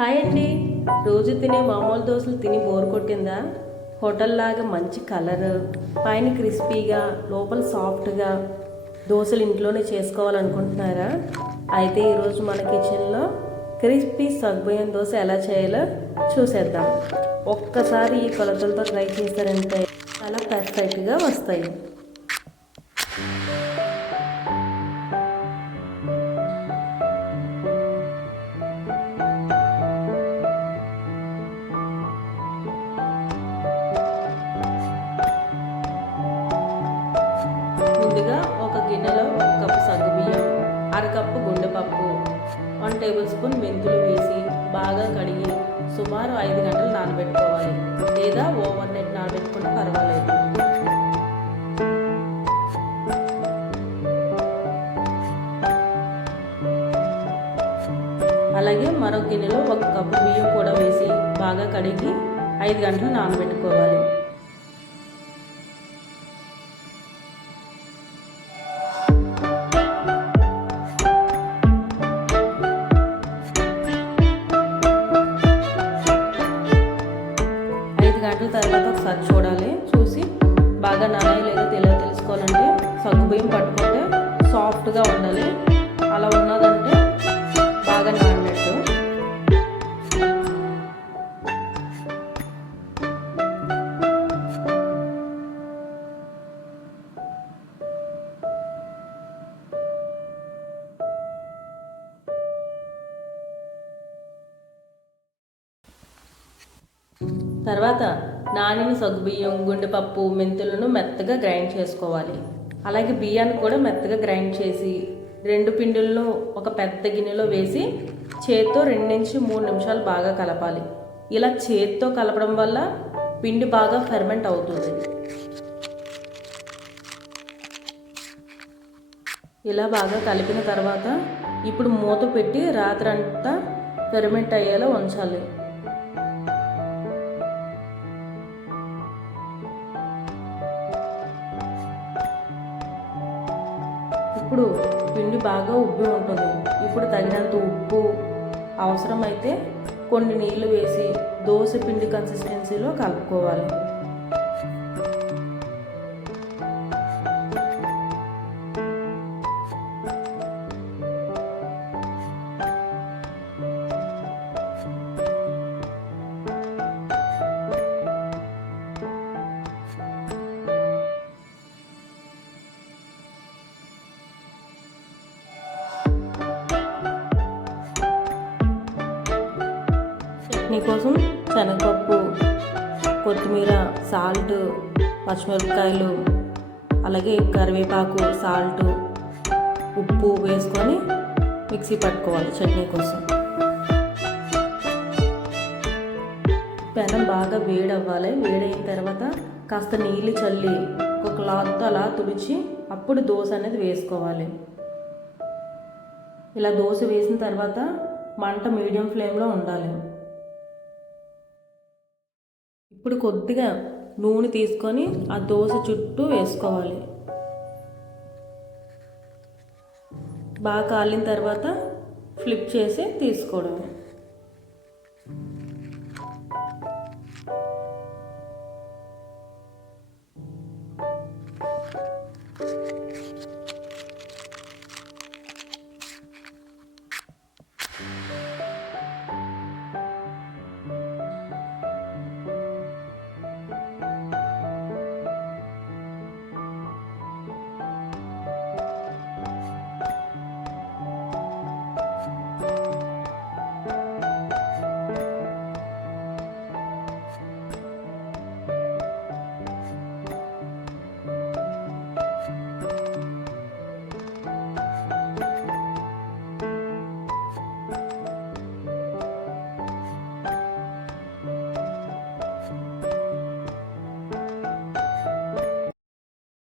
Hi అండి. రోజు తినే మామూలు దోశలు తిని బోర్ కొట్టిందా? హోటల్ లాగా మంచి కలర్, పైన క్రిస్పీగా లోపల సాఫ్ట్గా దోశలు ఇంట్లోనే చేసుకోవాలనుకుంటున్నారా? అయితే ఈరోజు మన కిచెన్లో క్రిస్పీ సగ్గుబియ్యం దోశ ఎలా చేయాలో చూసేద్దాం. ఒక్కసారి ఈ కొలతలతో ట్రై చేశారంటే చాలా పర్ఫెక్ట్గా వస్తాయి. ముందుగా ఒక గిన్నెలో 1 కప్పు సగ్గుబియ్యం, అరకప్పు గుండెపప్పు, 1 టేబుల్ స్పూన్ మెంతులు వేసి బాగా కడిగి సుమారు 5 గంటలు నానబెట్టుకోవాలి, లేదా ఓవర్ నైట్ నానబెట్టుకుంటే పర్వాలేదు. అలాగే మరో గిన్నెలో 1 కప్పు బియ్యం కూడా వేసి బాగా కడిగి 5 గంటలు నానబెట్టుకోవాలి. గంటల తర్వాత ఒకసారి చూడాలి. చూసి బాగా నానాయి లేదా తెలుసుకోవాలంటే సగ్గుబియ్యం పట్టుకుంటే సాఫ్ట్గా ఉండాలి. అలా ఉన్నదంటే బాగా నానినట్టు. తర్వాత నానిన సగ్గుబియ్యం, గుండెపప్పు, మెంతులను మెత్తగా గ్రైండ్ చేసుకోవాలి. అలాగే బియ్యాన్ని కూడా మెత్తగా గ్రైండ్ చేసి 2 పిండిలను ఒక పెద్ద గిన్నెలో వేసి చేత్తో 2-3 నిమిషాలు బాగా కలపాలి. ఇలా చేత్తో కలపడం వల్ల పిండి బాగా ఫెర్మెంట్ అవుతుంది. ఇలా బాగా కలిపిన తర్వాత ఇప్పుడు మూత పెట్టి రాత్రంతా ఫెర్మెంట్ అయ్యేలా ఉంచాలి. ఇప్పుడు పిండి బాగా ఉబ్బి ఉంటుంది. ఇప్పుడు తగినంత ఉప్పు, అవసరమైతే కొన్ని నీళ్లు వేసి దోశ పిండి కన్సిస్టెన్సీలో కలుపుకోవాలి. చట్నీ కోసం శనగపప్పు, కొత్తిమీర, సాల్ట్, పచ్చిమిరపకాయలు, అలాగే కరివేపాకు, సాల్ట్, ఉప్పు వేసుకొని మిక్సీ పట్టుకోవాలి చట్నీ కోసం. పెనం బాగా వేడవ్వాలి. వేడైన తర్వాత కాస్త నీళ్ళు చల్లి ఒక క్లాత్తో అలా తుడిచి అప్పుడు దోశ అనేది వేసుకోవాలి. ఇలా దోశ వేసిన తర్వాత మంట మీడియం ఫ్లేమ్లో ఉండాలి. ఇప్పుడు కొద్దిగా నూనె తీసుకొని ఆ దోశ చుట్టూ వేసుకోవాలి. బాగా కాలిన తర్వాత ఫ్లిప్ చేసి తీసుకోవడమే.